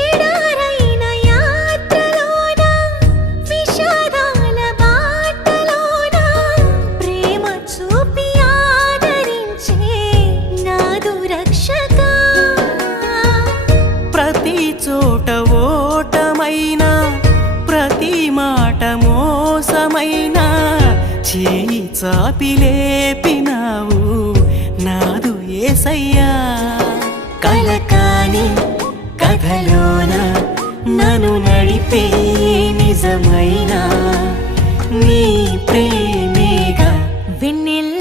ఎడారైన యాత్రలోన విషాదాల బాటలోన ప్రేమ చూపి ఆదరించే నాదు రక్షక. ప్రతి చోట ఓటమైనా ప్రతి మాట మోసమైనా చేయి చాపి లేపినావు నాదు యేసయ్యా. కలకాని కథలోన నన్ను నడిపే నిజమైన నీ ప్రేమేగా వెన్నెల